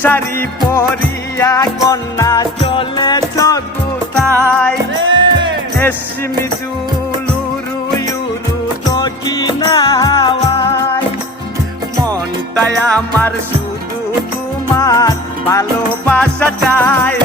শাড়ি পরিয়া কন্যা চলেছ কোথায় রেশমি চুলুরু ইউরু দক্ষিণা হাওয়ায় মনটাই আমার শুধু তোমার ভালোবাসা চায়